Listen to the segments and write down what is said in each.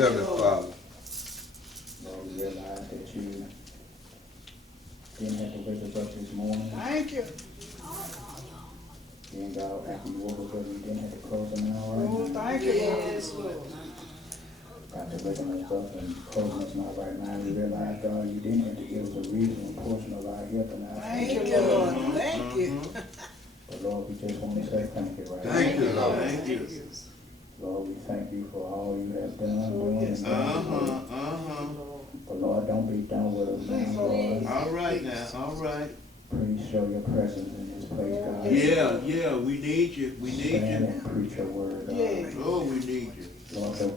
Heavenly Father. Lord, we realize that you didn't have to wake us up this morning. Thank you. And God, after you woke us up, you didn't have to close them out right Oh, now. thank you, yes, Lord. After waking us up and closing us out right now, we realize, God, you didn't have to give us a reasonable portion of our health and our Thank you, Lord. Thank you. But Lord, we just want to say thank you right now. Thank you, Lord. Thank you. Lord, we thank you for all you have done, doing, and done. But Lord, don't be done with us now, Lord. All right now, all right. Please show your presence in this place, God. Yeah, we need you. We need Stand you. and preach your word, God. Yes. Oh, we need you. Lord, the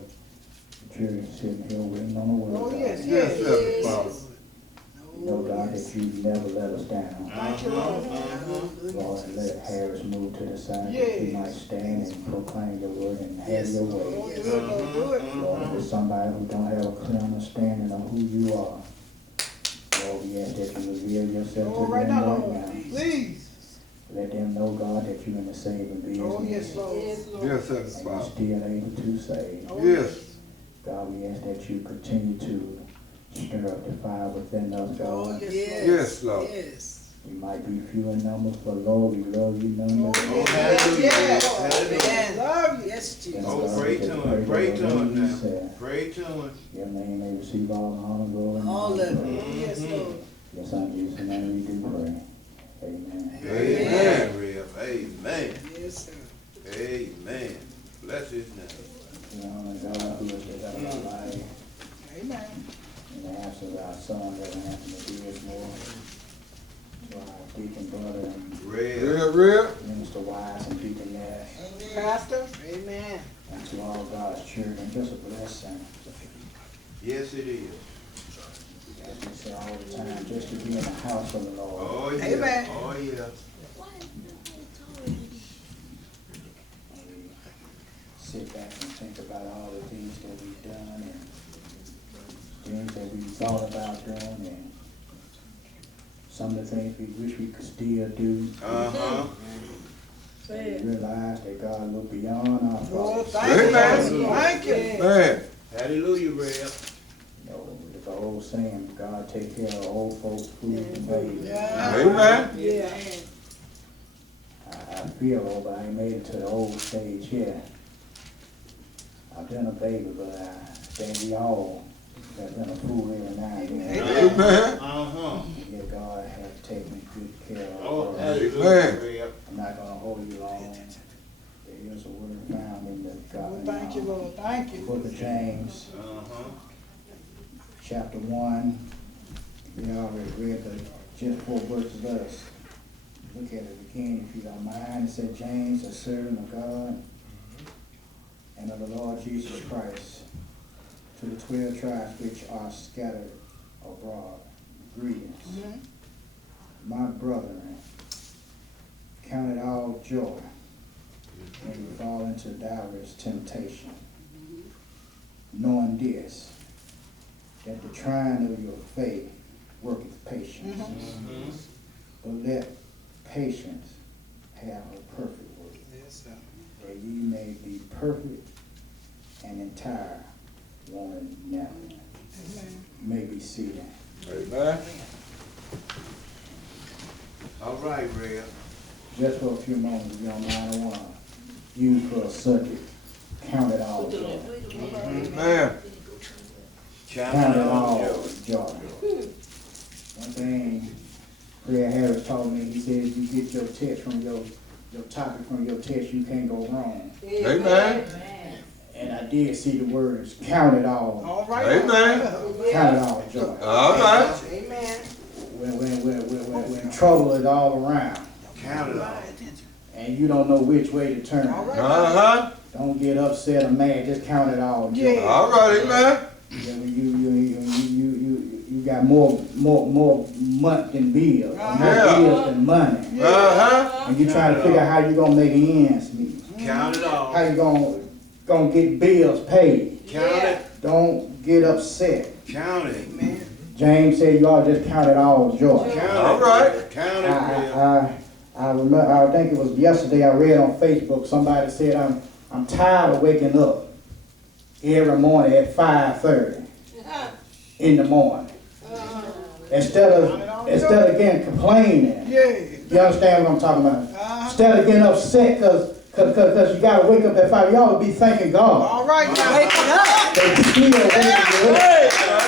children sitting here waiting on the word, Oh, God. yes, Yes, yes. Heavenly Father. Know, God, that you never let us down. Thank you, Lord. Lord, and let Harris move to the side that Yes. he might stand and proclaim your word and have Yes. your Oh, way. do it, Lord, do it. Lord, if there's somebody who don't have a clear understanding of who you are, Lord, we ask that you reveal yourself Oh, to right them now, right Lord. now. Please. Let them know, God, that you're in the saving business. Oh, yes, Lord. Yes, Lord. Yes, Heavenly And you're Father. still able to save. Oh, Yes. God, we ask that you continue to stir up the fire within us, Oh, God. yes, Yes. Yes, Lord. Yes. We might be few in numbers, but Lord, we love you nonetheless. Oh, Oh, yes, hallelujah. yes. Hallelujah. Love you. Yes, Then, Jesus. Oh, God, pray we to just him. Pray for to your him name, now. you said. Pray to him. Your name may receive all the honor, glory, and All of it. praise. Oh, yes, Lord. Your son Jesus' name we do pray. Amen. Amen, Rev. Amen. Yes, sir. Amen. Bless his name. We honor God who is the head of our life. Amen. In the absence of our son, Reverend Anthony Dinsmore, to our deacon brother and Rev. Real. Minister Wise and Deacon Nash, Pastor. Amen. and to all God's children, just a blessing. Yes, it is. As we say all the time, just to be in the house of the Lord. Oh, yeah. Amen. Oh, yeah. And we sit back and think about all the things that we've done and things that we thought about doing and some of the things we wish we could still do. Uh-huh. And we realize that God looked beyond our Oh, faults. thank you, Amen. Lord. Thank you. Man. Hallelujah, Rev. You know, there's an old saying, God take care of old folks, food, and babies. Yeah. Amen. Yeah. I feel old, but I ain't made it to the old stage yet. I've been a baby, but I think we all have been a fool every now and then. Amen. Uh-huh. Yet God has taken good care of Oh, us. hallelujah, Amen. Rev. I'm not gonna hold you long. There is a word found in the Oh, God. thank you, Lord. Thank you. Book of James, Uh-huh. chapter 1. We already read the just 4 verses. Let us look at it again if you don't mind. It said, James, a servant of God and of the Lord Jesus Christ, to the 12 tribes which are scattered abroad. Greetings. Mhm. My brethren, count it all joy when you fall into diverse temptation, knowing this, that the trying of your faith worketh patience. Mm-hmm. But let patience have a perfect work, Yes, sir. that ye may be perfect and entire, wanting nothing. Amen. You may be seated. Amen. All right, Rev. Just for a few moments, if you don't mind, I want to use for a subject, count it all joy. Amen. Count it all Joe. joy. One thing Fred Harris told me, he said, if you get your text from your topic from your text, you can't go wrong. Amen. And I did see the words, count it all, All right. Amen. count it all joy. All right. Amen. When trouble is all around Count it all. and you don't know which way to turn, All right. Uh-huh. don't get upset or mad, just count it all joy. Yeah. All right, amen. Yeah, when you got more month than bills, more Yeah. bills than money, Uh-huh. and you trying to figure out how you gonna make ends meet, Count it all. how you gonna get bills paid. Count it. Don't get upset. Count it. Amen. James said you ought to just count it all joy. Count it. All right. Count it, Rev. I remember. I think it was yesterday. I read on Facebook somebody said I'm tired of waking up every morning at 5:30 in the morning. Instead of getting complaining. Yeah. You understand what I'm talking about? Instead of getting upset because you got to wake up at 5, y'all would be thanking God. All right now. Wake it up. That you still waking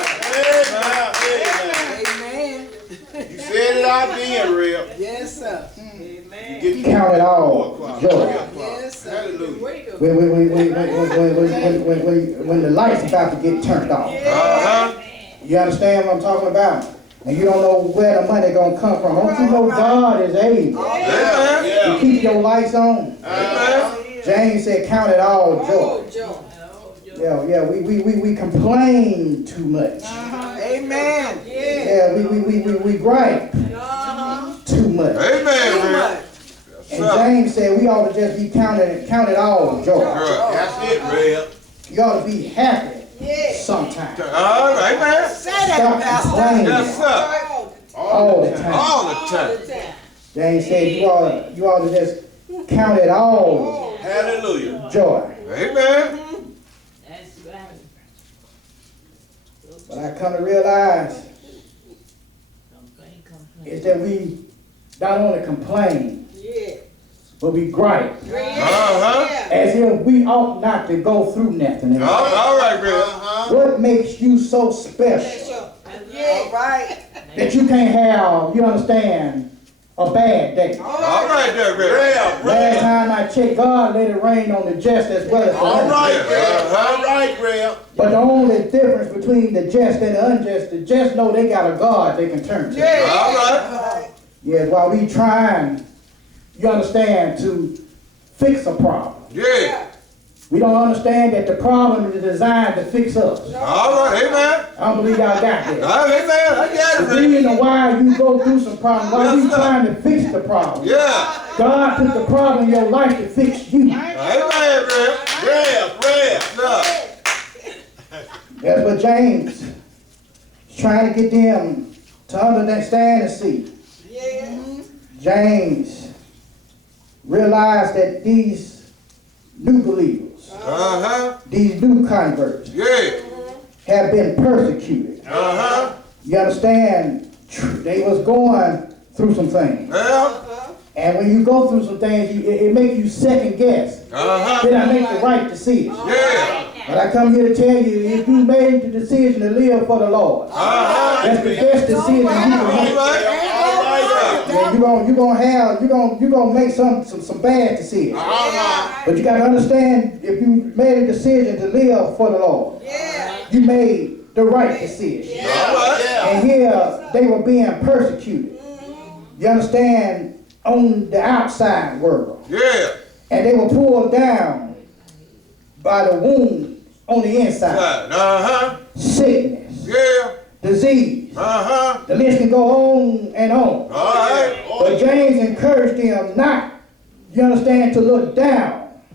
Amen. You said it out being real. Yes, sir. You get up. Count it all joy. Yes, sir. Hallelujah. When the light's about to get turned off. Uh-huh. You understand what I'm talking about? And you don't know where the money gonna come from. Don't you know God is able Amen. to keep your lights on? Amen. James said, count it all joy. Yeah, we complain too much. Amen. Yeah, we gripe too much. Amen, man. And James said we ought to just be count it all joy. That's it, real. You ought to be happy sometimes. All right, man. Stop complaining Yes, sir. all the time. All the time. James said you ought to just count it all Hallelujah. joy. Amen. But I come to realize is that we not only complain, but we gripe Uh-huh. as if we ought not to go through nothing. All right, man. What makes you so special All right. that you can't have, you understand, a bad day? All right there, man. Real, Last real. time I checked, God let it rain on the just as well as the All unjust. right, real. All right, real. But the only difference between the just and the unjust, the just know they got a God they can turn to. All right. Yes, while we trying, you understand, to fix a problem. Yeah. We don't understand that the problem is designed to fix us. All right. Amen. I don't believe y'all got that. Amen. I got it, The man. reason why you go through some problems, why we Yes, sir. trying to fix the problem. Yeah. God put the problem in your life to fix you. Amen, man. Real, real. Yeah. That's what James is trying to get them to understand and see. James realized that these new believers, Uh-huh. these new converts, Yeah. have been persecuted. Uh-huh. You understand? They was going through some things. Yeah. And when you go through some things, it makes you second guess. Uh-huh. Did I make the right decision? Yeah. But I come here to tell you, if you made the decision to live for the Lord, Uh-huh. that's the best decision you can All make. right. Yeah, you're gonna make some bad decisions. But you gotta understand, if you made a decision to live for the Lord, you made the right decision. All right. And here they were being persecuted. You understand, on the outside world. Yeah. And they were pulled down by the wounds on the inside. Uh-huh. Sickness, Yeah. disease. Uh-huh. The list can go on and on. All right. But James encouraged them not, you understand, to look down,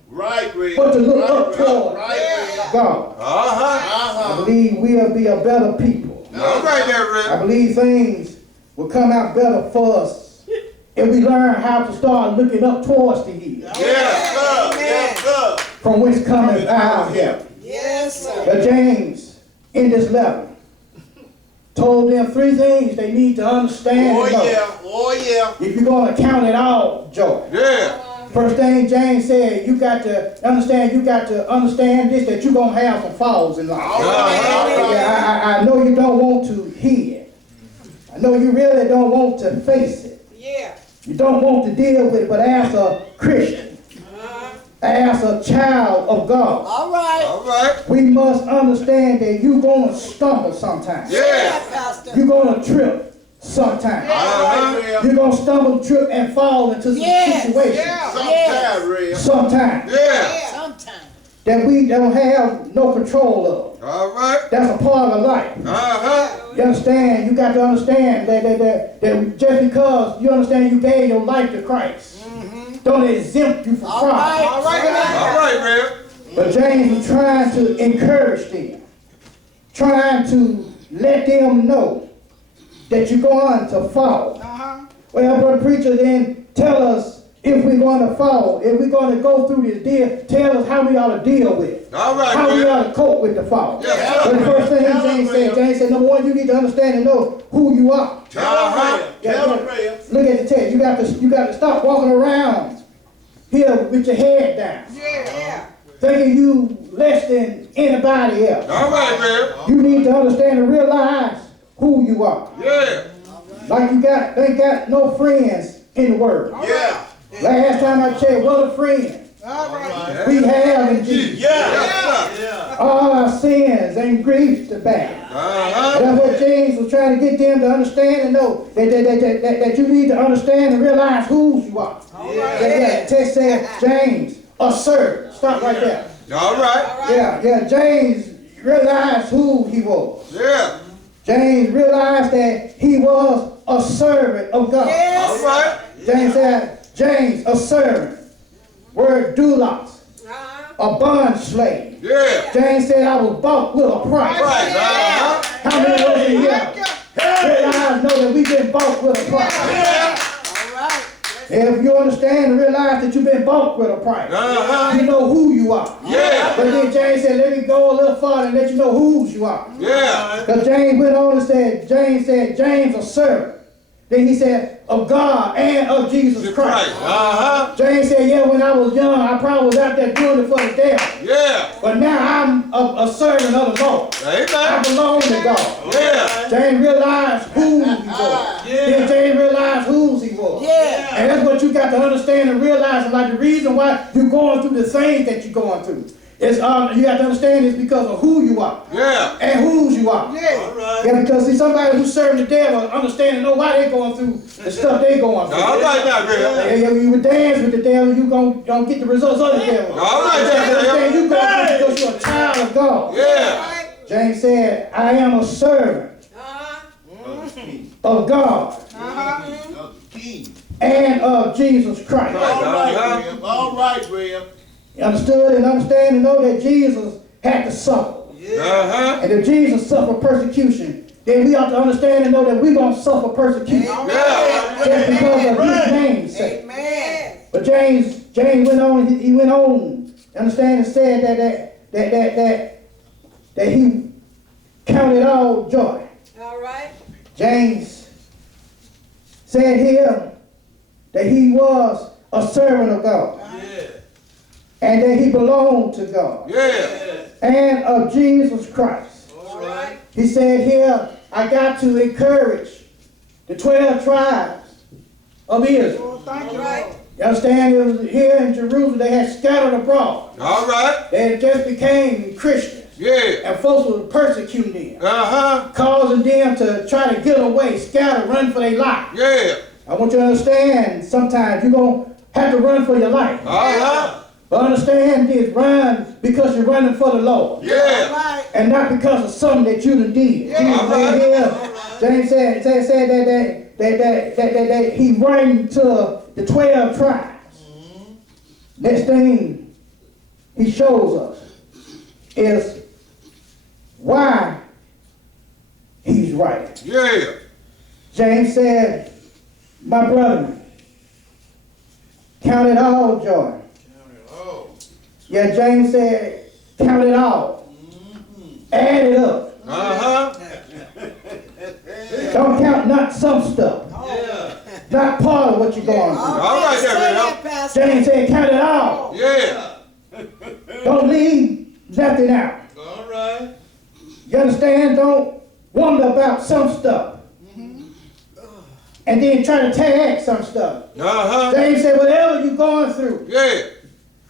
Right, real. but to look up toward Right, real. God. Uh-huh. I believe we'll be a better people. All right there, I Rick. believe things will come out better for us if we learn how to start looking up towards the hill, Yes, Yes, sir. Yes, sir. from whence cometh our help. Yes, sir. But James, in this letter, told them 3 things they need to understand Oh, and know. yeah. Oh, yeah. If you're going to count it all joy. Yeah. First thing James said, you got to understand this, that you're going to have some falls in life. Uh-huh. Yeah, I know you don't want to hear it. I know you really don't want to face it. Yeah. You don't want to deal with it, but as a Christian, as a child of God, All right. All right. we must understand that you're going to stumble sometimes. Yeah. Pastor. You're going to trip sometimes. Uh-huh. Right, real. You're going to stumble, trip, and fall into some situations Sometimes, real. sometimes Yeah. Sometime. that we don't have no control of. All right. That's a part of life. Uh-huh. You understand? You got to understand that just because you understand you gave your life to Christ, don't exempt you from problem. All right. All right, Rick. But James was trying to encourage them, trying to let them know that you're going to fall. Uh-huh. Well, brother preacher, then tell us if we're going to fall, if we're going to go through this deal, tell us how we ought to deal with it. All right, How we Rev. ought to cope with the fall. Yes, But the sir. first thing James said, number one, you need to understand and know who you are. Tell them, Rev. Yeah, Tell yeah. them, Rev. Look at the text. You got to stop walking around here with your head down, Yeah. thinking you less than anybody else. All right, Rev. You need to understand and realize who you are. Yeah. Like they ain't got no friends in the world. Yeah. Last time I checked, what a friend All right. we have in Jesus. Yes, sir. All our sins and griefs to bear. Uh-huh. That's what James was trying to get them to understand and know that you need to understand and realize who you are. The text said, James, a servant. Stop right there. All right. Yeah, James realized who he was. Yeah. James realized that he was a servant of God. All right. James said, James, a servant. Word doulos, a bond slave. Yeah. James said, I was bought with a price. Right. Uh-huh. How many of us in here realize, know that we've been bought with a price? Yeah. All right. And if you understand and realize that you've been bought with a price, Uh-huh. you know who you are. Yeah. But then James said, let me go a little farther and let you know whose you are. Yeah. Because James went on and said, James a servant. Then he said, of God and of Jesus Christ. Uh-huh. James said, yeah, when I was young, I probably was out there doing it for the devil. Yeah. But now I'm a servant of the Lord. I Amen. belong to God. Yeah. James realized who he was. Then James realized whose he was. Yeah. And that's what you got to understand and realize. And like the reason why you're going through the things that you're going through is you have to understand it's because of who you are Yeah. and whose you are. Yeah. Yeah, because see, somebody who's serving the devil understand and know why they're going through the stuff they're going through. All right now, Rev. Yeah, you would dance with the devil, you gonna get the results of the devil. All right You have to understand now, you going through because you're a child of God. Yeah. James said, I am a servant of God and of Jesus Christ. All right, Rev. All right, Rev. You understood and understand and know that Jesus had to suffer. Uh-huh. And if Jesus suffered persecution, then we ought to understand and know that we're going to suffer persecution. Yeah. Just because of his name's sake. Amen. But James went on, he went on, understand, and said that he counted all joy. All right. James said here that he was a servant of God. And that he belonged to God. Yeah. And of Jesus Christ. All right. He said here, I got to encourage the 12 tribes of Israel. Thank you, Lord. You understand? It was here in Jerusalem, they had scattered abroad. All right. They had just became Christians. Yeah. And folks were persecuting them, Uh-huh. causing them to try to get away, scatter, run for their life. Yeah. I want you to understand, sometimes you're going to have to run for your life. Uh-huh. But understand this, run because you're running for the Lord. All Yeah. right. And not because of something that you done did. Jesus said here, James said that he ran to the 12 tribes. Next thing he shows us is why he's right. Yeah. James said, my brethren, count it all joy. Yeah, James said, count it all. Add it up. Uh-huh. Don't count not some stuff. Not part of what you're going through. All right there, Say that, Rev. Pastor. James said, count it all. Yeah. Don't leave nothing out. All right. You understand? Don't wonder about some stuff. And then try to tag some stuff. Uh-huh. James said, whatever you're going through Yeah.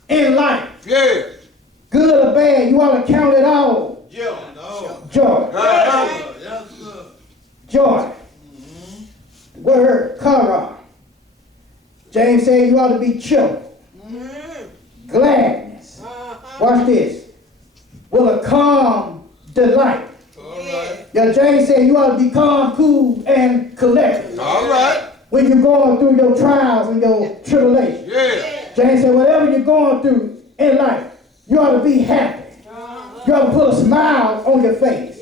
in life, Yeah. good or bad, you ought to count it all Yeah. joy. Uh-huh. Joy. The word kara. James said you ought to be cheerful. Gladness. Watch this. With a calm delight. Yeah, James said you ought to be calm, cool, and collected. All right. When you're going through your trials and your tribulations. Yeah. James said whatever you're going through in life, you ought to be happy. You ought to put a smile on your face.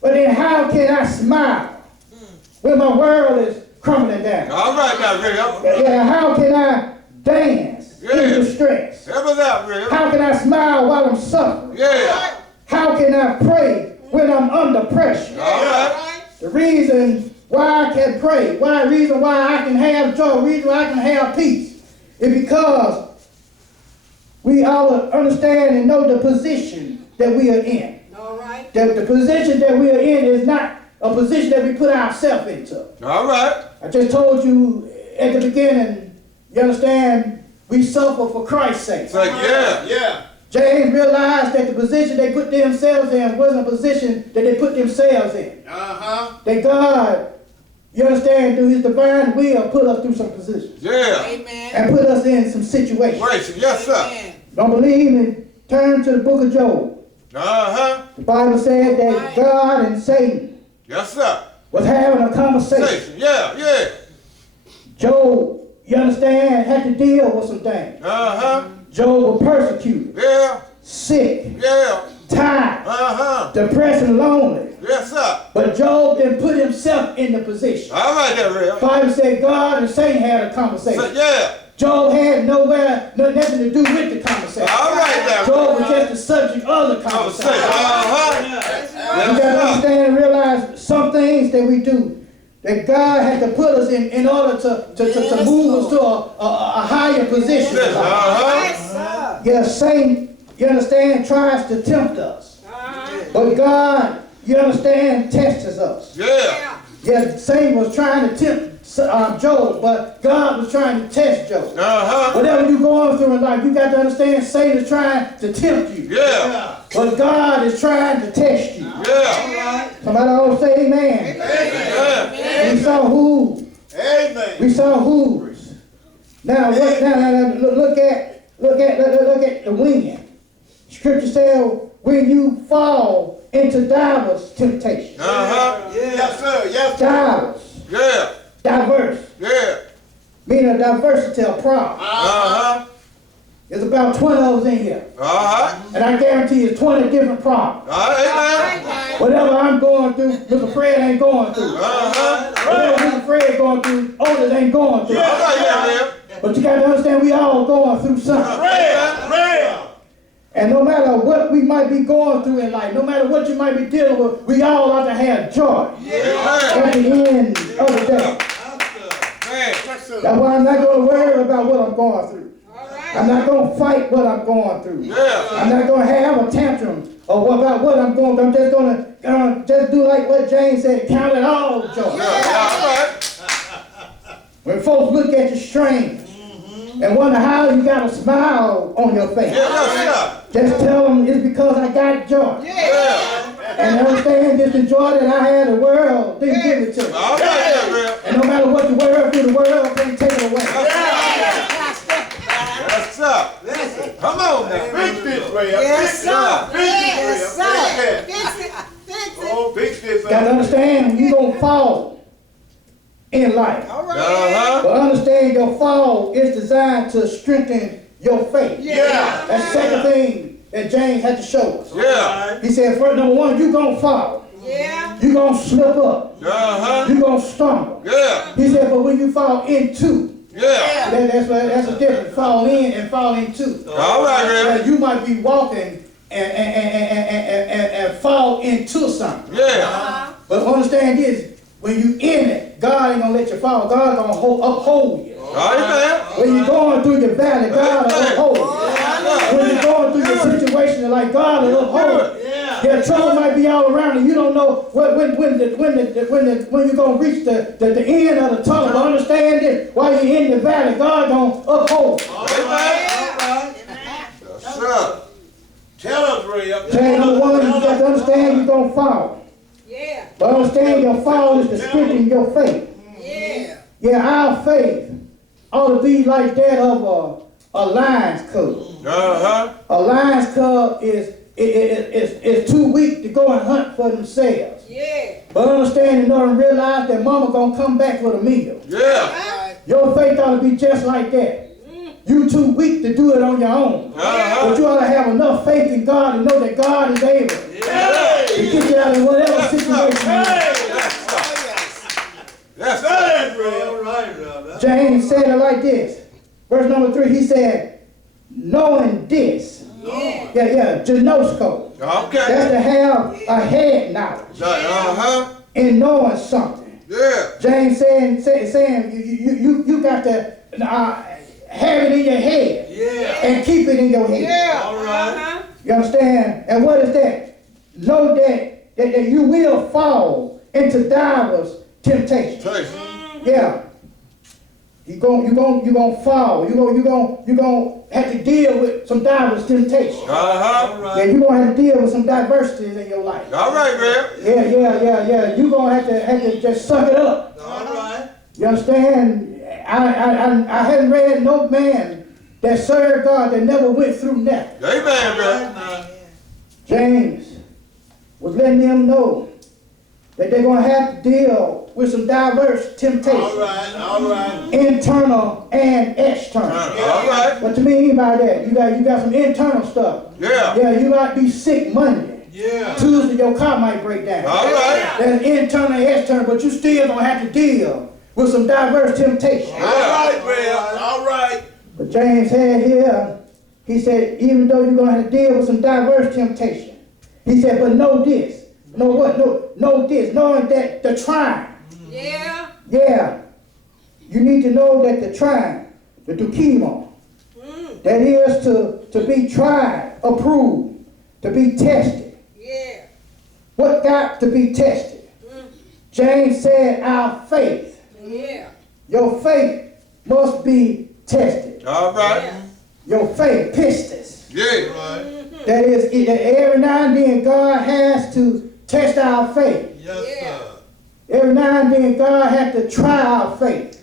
But then how can I smile when my world is crumbling down? All right now, Rev. Yeah, how can I dance Yeah. in distress? Help us out, Rev. How can I smile while I'm suffering? Yeah. How can I pray when I'm under pressure? All right. The reason why I can pray, reason why I can have joy, reason why I can have peace, is because we all understand and know the position that we are in. All right. That the position that we are in is not a position that we put ourselves into. All right. I just told you at the beginning, you understand, we suffer for Christ's sake. It's like, yeah. Yeah. James realized that the position they put themselves in wasn't a position that they put themselves in. Uh-huh. That God, you understand, through his divine will, put us through some positions. Yeah. Amen. And put us in some situations. Gracious. Yes, sir. Amen. Don't believe me? Turn to the book of Job. Uh-huh. The Bible said that God and Satan Yes, sir. was having a conversation. Station. Yeah, yeah. Job, you understand, had to deal with some things. Uh-huh. Job was persecuted, Yeah. sick, Yeah. tired, Uh-huh. depressed, and lonely. Yes, sir. But Job didn't put himself in the position. All right there, The Rev. Bible said God and Satan had a So, conversation. yeah. Job had nothing to do with the conversation. All right there. Job was just the subject of the Conversation. conversation. Uh-huh. That's You right. got to understand and realize some things that we do, that God had to put us in order to move us to a higher position. Yes, uh-huh. Yes, sir. Yeah, Satan, you understand, tries to tempt us. But God, you understand, tests us. Yeah. Yeah, Satan was trying to tempt Job, but God was trying to test Job. Uh-huh. Whatever you're going through in life, you got to understand Satan is trying to tempt you. Yeah. But God is trying to test you. Yeah. Somebody always say amen. Yeah. We saw who. Amen. We saw who's. Now, look at the wind. Scripture says, when you fall into divers temptation. Uh-huh. Yes, sir. Yes, sir. Divers. Yeah. Diverse. Yeah. Meaning a diversity of problems. Uh-huh. There's about 20 of us in here. All right. And I guarantee you 20 different problems. All right, amen. Whatever I'm going through, Mr. Fred ain't going through. Uh-huh. Whatever Mr. Fred going through, Otis ain't going through. All right, yeah, Rev. But you got to understand we all going through something. Prayer. And no matter what we might be going through in life, no matter what you might be dealing with, we all ought to have joy Amen. at the end of the day. Man. Yes, sir. That's why I'm not going to worry about what I'm going through. All right. I'm not going to fight what I'm going through. Yeah. I'm not going to have a tantrum about what I'm going through. I'm just going to just do like what James said, count it all joy. Yeah, all right. When folks look at you strange and wonder how you got a smile on your face, Yeah, yes, just tell them it's because I got joy. sir. Yeah. And understand this the joy that I had, the world didn't give it to me. All right, there, Rev. And no matter what the world do, the world can't take it away. Yes, sir. Listen. Come on now. Fix this, Ray. Yes, Fix sir. this. Yes, sir. Fix Fix it. Fix it. it. Oh, fix this. Got to understand you're going to fall in life. All right. Uh-huh. But understand your fall is designed to strengthen your faith. Yeah. That's the second thing that James had to show us. Yeah. He said, first, number one, you're going to fall. Yeah. You're going to slip up. Uh-huh. You're going to stumble. Yeah. He said, but when you fall into, Yeah. that's a difference. Fall in and fall into. All right, Rev. You might be walking and fall into something. Yeah. But understand this, when you in it, God ain't gonna let you fall. God gonna uphold you. All right, man. When you're going through your valley, God will uphold you. When you're going through your situation, like God will uphold you. Yeah, trouble might be all around and you don't know when you're gonna reach the end of the tunnel. But understand this, while you're in the valley, God gonna uphold you. Amen. Yes, sir. Tell us, Ray. James, number one, you got to understand you're gonna fall. Yeah. But understand your fall is to strengthen your faith. Yeah. Yeah, our faith ought to be like that of a lion's cub. Uh-huh. A lion's cub is too weak to go and hunt for themselves. Yeah. But understand and know and realize that mama gonna come back with a meal. Yeah. Your faith ought to be just like that. You too weak to do it on your own. Uh-huh. But you ought to have enough faith in God to know that God is able to get you out of whatever situation you're in. Yes, sir. Say it, Ray. All right, brother. James said it like this. verse number 3, he said, knowing this. Yeah. Gnosko. Okay. That's to have a head knowledge in knowing something. Yeah. James saying you got to have it in your head and keep it in your head. Yeah. All right. You understand? And what is that? Know that you will fall into divers temptations. Taste. Yeah. You gonna fall. You gonna have to deal with some divers temptations. All right. Yeah, you're gonna have to deal with some diversities in your life. All right, man. Yeah. You're gonna have to just suck it up. All right. You understand? I haven't read no man that served God that never went through nothing. Amen, bro. James was letting them know that they're gonna have to deal with some diverse temptations. All right. Internal and external. All right. What you mean by that? You got some internal stuff. Yeah. Yeah, you might be sick Monday. Yeah. Tuesday your car might break down. All right. That's internal and external, but you still gonna have to deal with some diverse temptations. All right, Bill. All right. But James had here, he said, even though you're gonna have to deal with some diverse temptation, he said, but know this. Know what? Know this. Knowing that the trying. Yeah. Yeah. You need to know that the trying, the dukemo, that is to be tried, approved, to be tested. Yeah. What got to be tested? James said our faith. Yeah. Your faith must be tested. All right. Your faith, pistis. Yeah. That is, every now and then God has to test our faith. Yes, sir. Every now and then God has to try our faith.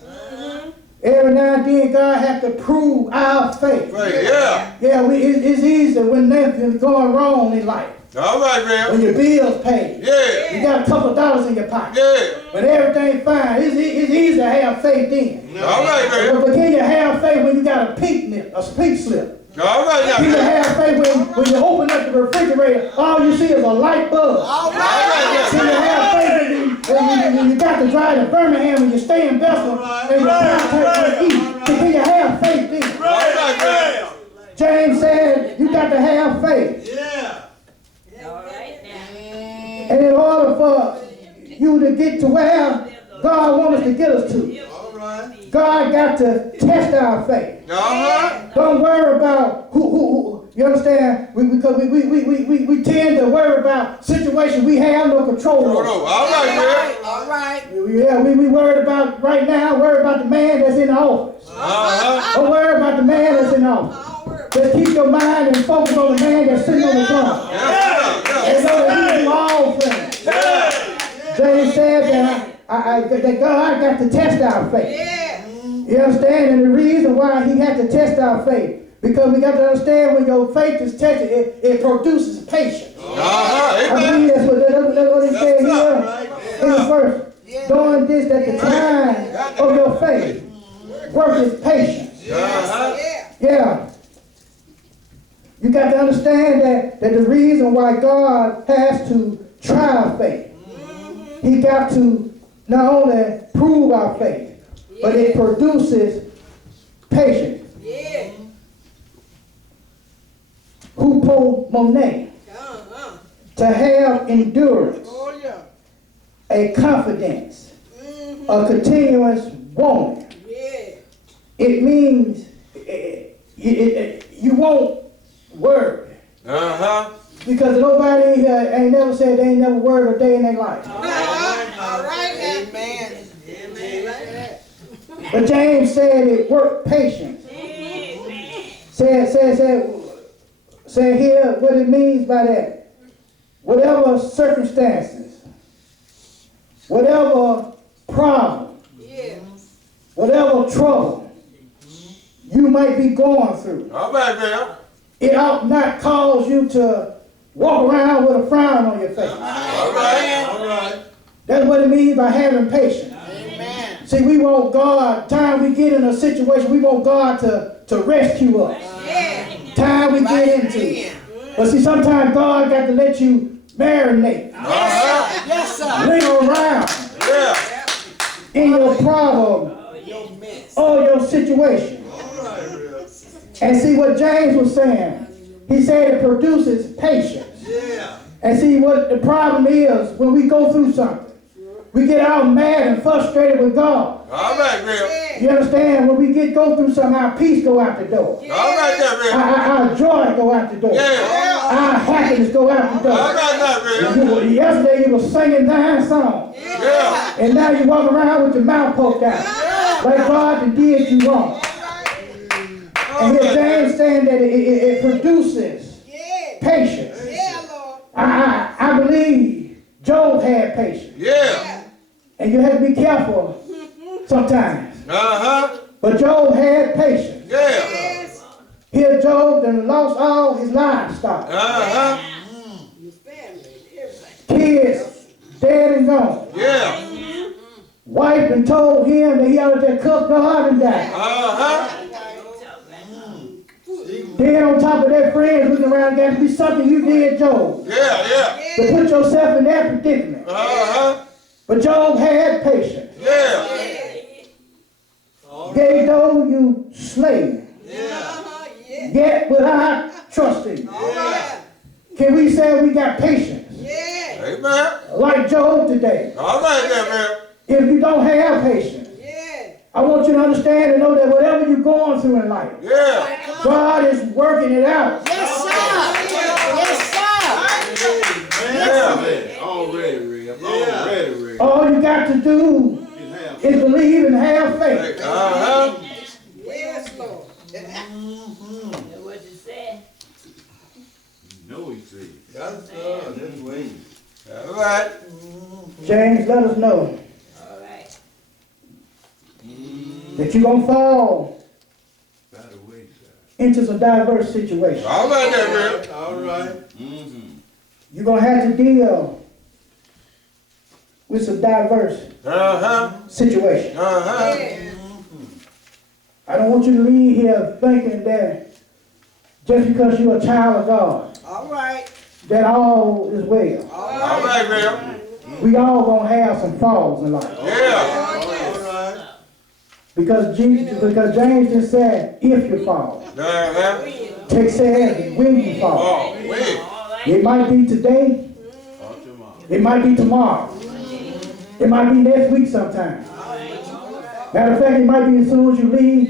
Every now and then God has to prove our faith. Right. Yeah. Yeah, it's easy when nothing's going wrong in life. All right, When man. your bills paid. Yeah. You got a couple of dollars in your pocket. Yeah. When everything's fine, it's easy to have faith then. All right, man. But can you have faith when you got a pink slip? All right, Can you now. have faith when you open up the refrigerator, all you see is a light bulb? All Can right. you have faith when you got to drive to Birmingham and you stay in Bethel and you can't eat? Can you have faith then? Right. James said you got to have faith. Yeah. And in order for you to get to where God wants us to get us to, All right. God got to test our faith. Don't worry about who you understand? Because we tend to worry about situations we have no control All over. right, man. All right. Yeah, we worried about right now, worry about the man that's in the office. Don't worry about the man that's in the office. Just keep your mind and focus on the man that's sitting on the throne. And know that he do all things. James said that God got to test our faith. Yeah. You understand? And the reason why he had to test our faith, because we got to understand when your faith is tested, it produces patience. I believe that's what he said here in the verse. Knowing this, that the time of your faith worketh patience. Yeah. You got to understand that the reason why God has to try our faith, he got to not only prove our faith, but it produces patience. Yeah. Hupomone, to have endurance, Oh, yeah. a confidence, a continuous warning. Yeah. It means you won't worry. Because nobody ain't never said they ain't never worried a day in their life. All right. Amen. But James said it worked patience. Said here what it means by that. Whatever circumstances, whatever problem, Yeah. whatever trouble you might be going through, All right, man. it ought not cause you to walk around with a frown on your face. All right. All right. That's what it means by having patience. Amen. See, we want God, time we get in a situation, we want God to rescue us. Yeah. Time we get into. But see, sometimes God got to let you marinate, Yes, sir. linger around Yeah. in your problem or your situation. And see what James was saying. He said it produces patience. Yeah. And see what the problem is when we go through something. We get all mad and frustrated with God. All right, Bill. You understand? When we go through something, our peace go out the door. All right, there, Bill. Our joy go out the door. Yeah. Our happiness go out the door. All right, there, Bill. Yesterday you were singing thine song. Yeah. And now you walk around with your mouth poked out. Like God did you wrong. And here James saying that it produces patience. I believe Job had patience. Yeah. And you have to be careful sometimes. Uh-huh. But Job had patience. Yeah. Here Job done lost all his livestock. Uh-huh. Kids dead and gone. Yeah. Wife and told him that he ought to just cuss God and die. Uh-huh. Then on top of that, friends looking around, got to be something you did, Job, Yeah, to put yourself in that predicament. Uh-huh. But Job had patience. Yeah. Yea, though you slay, yet will I trust in you. Can we say we got patience? Amen. Like Job today. All right, there, Bill. If you don't have patience, I want you to understand and know that whatever you're going through in life, Yeah. God is working it out. Yes, sir. Yeah. Already, Rick. Already, Rick. All you got to do is believe and have faith. Uh-huh. Yes, Lord. What you said? No, he said. That's way. All right. James, let us know All right. that you're going to fall By the wayside. into some diverse situations. All right, there, Bill. All right. Mm-hmm. You're going to have to deal with some diverse Uh-huh. situations. Uh-huh. I don't want you to leave here thinking that just because you're a child of God, All right. that all is well. All right, Bill. We all going to have some falls in life. Yeah. All right. Because James just said, if you fall. Uh-huh. Text says, when you fall. Oh, wait. All right. It might be today. Talk to mom. It might be tomorrow. It might be next week sometime. Matter of fact, it might be as soon as you leave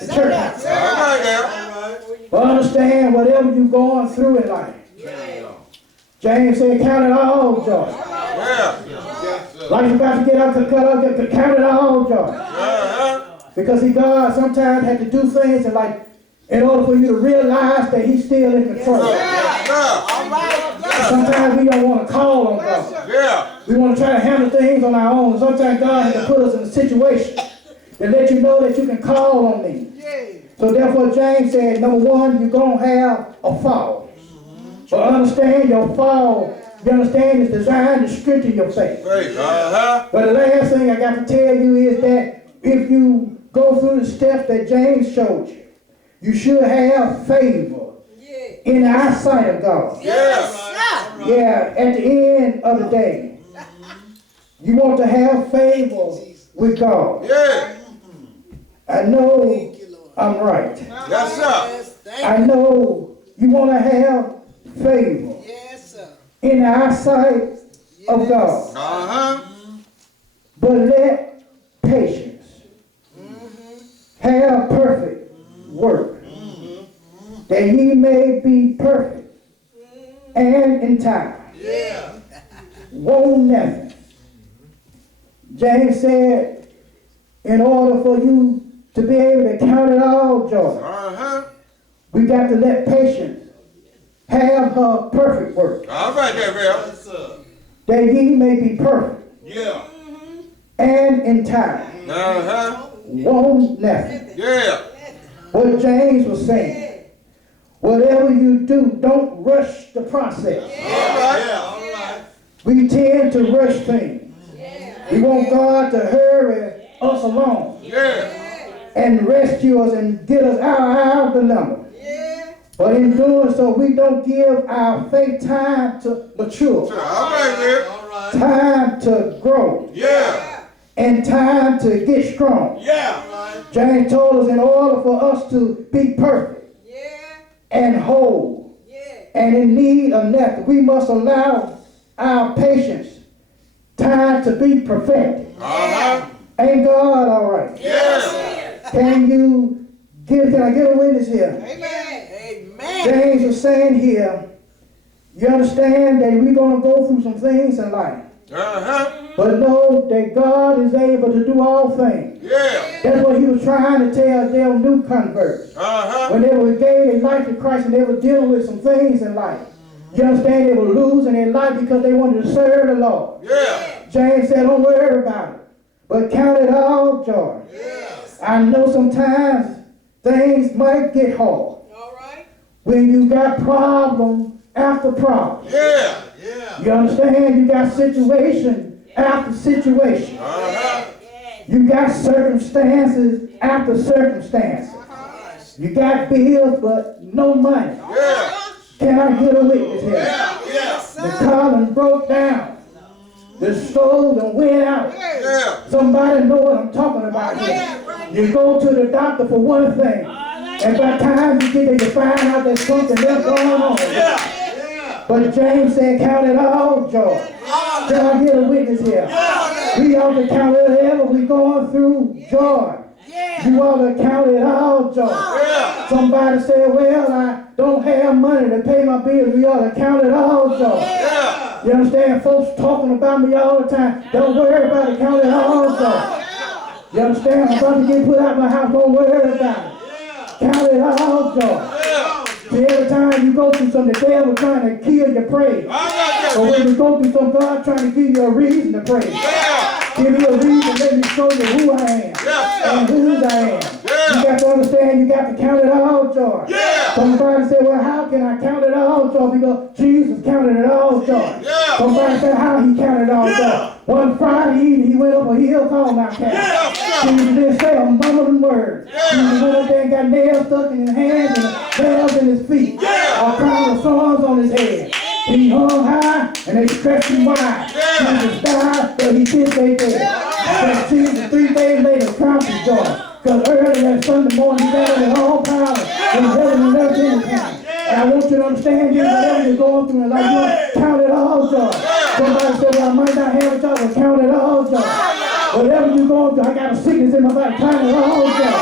the church house. All right, there. All right. But understand, whatever you're going through in life, James said, count it all joy. Yeah. Like you're about to get up to cut up, count it all joy. Uh-huh. Because see, God sometimes had to do things in order for you to realize that He's still in control. Yeah. Sometimes we don't want to call on God. Yeah. We want to try to handle things on our own. Sometimes God has to put us in a situation that let you know that you can call on me. So therefore James said, number one, you're going to have a fall. But understand your fall, you understand, is designed to strengthen your faith. Great. Uh-huh. But the last thing I got to tell you is that if you go through the steps that James showed you, you should have favor in the eyesight of God. Yeah. Yeah, at the end of the day, you want to have favor with God. Yeah. I know I'm right. Yes, sir. I know you want to have favor Yes, sir. in the eyesight of God. Uh-huh. But let patience have perfect work, that ye may be perfect and entire. Want nothing. James said, in order for you to be able to count it all joy, Uh-huh. we got to let patience have her perfect work, All right, there, Bill. Yes, sir. that ye may be perfect Yeah. and entire. Uh-huh. Want nothing. Yeah. What James was saying, whatever you do, don't rush the process. All right. Yeah. All right. We tend to rush things. We want God to hurry us along Yeah. and rescue us and get us out of the number. But in doing so, we don't give our faith time to mature, All right, Bill. All right. time to grow, Yeah. and time to get strong. Yeah. James told us in order for us to be perfect, and whole, Yeah. and in need of nothing. We must allow our patience time to be perfected. Ain't God all right? Yeah. Can I get a witness here? Amen. Amen. James was saying here, you understand that we're going to go through some things in life. But know that God is able to do all things. Yeah. That's what he was trying to tell their new converts. When they were gave their life to Christ and they were dealing with some things in life. You understand, they were losing their life because they wanted to serve the Lord. Yeah. James said, don't worry about it, but count it all joy. Yes. I know sometimes things might get hard. All right. When you got problem after problem. Yeah. You understand? You got situation after situation. You got circumstances after circumstances. You got bills but no money. Yeah. Can I get a witness here? Yes, The sir. column broke down. The stove done went out. Yeah. Somebody know what I'm talking about here. You go to the doctor for one thing, and by the time you get there, you find out there's something else going on. But James said, count it all joy. Can I get a witness here? We ought to count it whatever we're going through joy. You ought to count it all joy. Yeah. Somebody said, well, I don't have money to pay my bills. We ought to count it all joy. Yeah. You understand? Folks talking about me all the time. Don't worry about it. Count it all joy. You understand? I'm about to get put out of my house. Don't worry about it. Count it all joy. See, every time you go through something, the devil trying to kill your praise. But when you go through something, God trying to give you a reason to praise. Give me a reason, let me show you who I am and whose I am. You got to understand, you got to count it all joy. Somebody said, well, how can I count it all joy? Because Jesus counted it all joy. Somebody said, how he counted it all joy? One Friday evening, he went up a hill called Mount Calvary. Jesus didn't say a mumbling word. Jesus went up there and got nails stuck in his hands and nails in his feet. A crown of thorns on his head. He hung high and they stretched him wide. Jesus died, but he did stay dead. But Jesus 3 days later crowned his joy. Because early that Sunday morning he got it all power in heaven and earth in his hand. And I want you to understand this, whatever you're going through in life, you count it all joy. Somebody said, well, I might not have a job, but count it all joy. Whatever you're going through, I got a sickness in my body, count it all joy.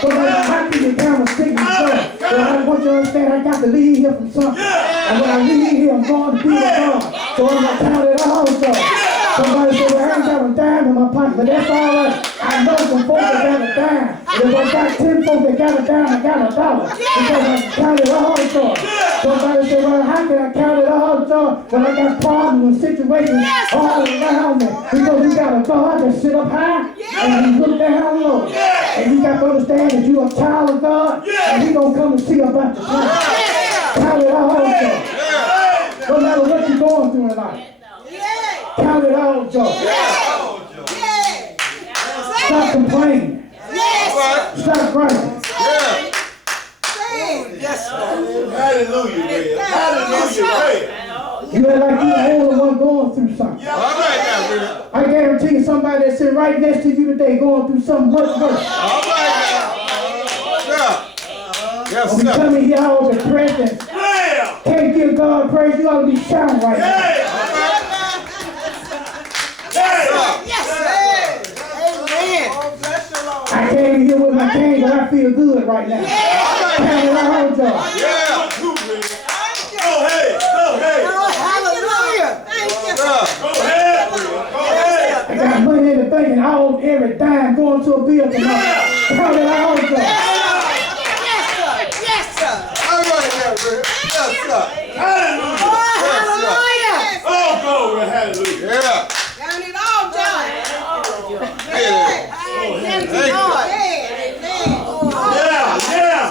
Somebody said, how can you count a sickness joy? Well, I want you to understand, I got to leave here from something. And when I leave here, I'm going to be with God. So I'm going to count it all joy. Somebody said, well, I ain't got a dime in my pocket, but that's all right. I know some folks that got a dime. If I got 10 folks that got a dime, I got $1. Because I can count it all joy. Somebody said, well, how can I count it all joy when I got problems and situations all around me? Because you got a God that sit up high and he look down low. And you got to understand that you are a child of God and he going to come and see about your time. Count it all joy. No matter what you're going through in life. Count it all joy. Stop complaining. Stop crying. Yes, Lord. Hallelujah, man. Hallelujah, man. You act like you're the only one going through something. All right now, man. I guarantee you somebody that's sitting right next to you today going through something much worse. All right now. Yes, When we sir. come in here all depressed and can't give God praise, you ought to be shouting right now. I came here with my cane, but I feel good right now. Count it all joy. Yeah. Go ahead. Go ahead. Hallelujah. Thank you. Go ahead. Go ahead. I got money in the bank and all every dime going to a bill tonight. Count it all joy. Yes, sir. All right now, man. Yes, sir. Hallelujah. Hallelujah. Oh, glory. Hallelujah. Yeah. Count it all joy. Yeah. Thank you, Thank you. Lord. Yeah, yeah.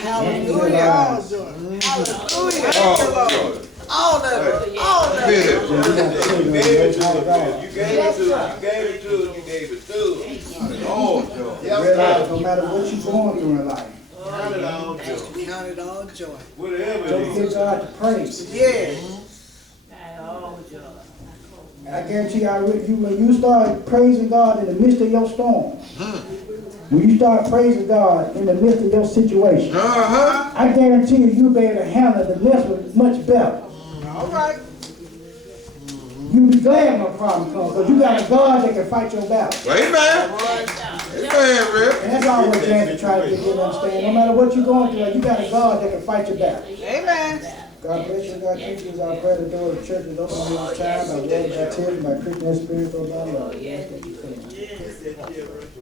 Hallelujah. Oh, All of it. All of it. finish. You gave it to us. You gave it to us. You gave it to us. You gave it to us. Oh, joy. Realize no matter what you're going through in life, Count it all joy. Count it all joy. Whatever it don't is. give God the praise. Yeah. I guarantee you, when you start praising God in the midst of your storm, When you start praising God in the midst of your situation, Uh-huh. I guarantee you, you'll be able to handle the next one much better. All right. You'll be glad when a problem comes, because you got a God that can fight your battle. Amen. Amen, Rick. And that's all we're trying to get you to understand. No matter what you're going through, you got a God that can fight your battle. Amen. God bless you, God keep you. As our prayer, the door of the church is open this time by water baptism, by Christian spirit, by love.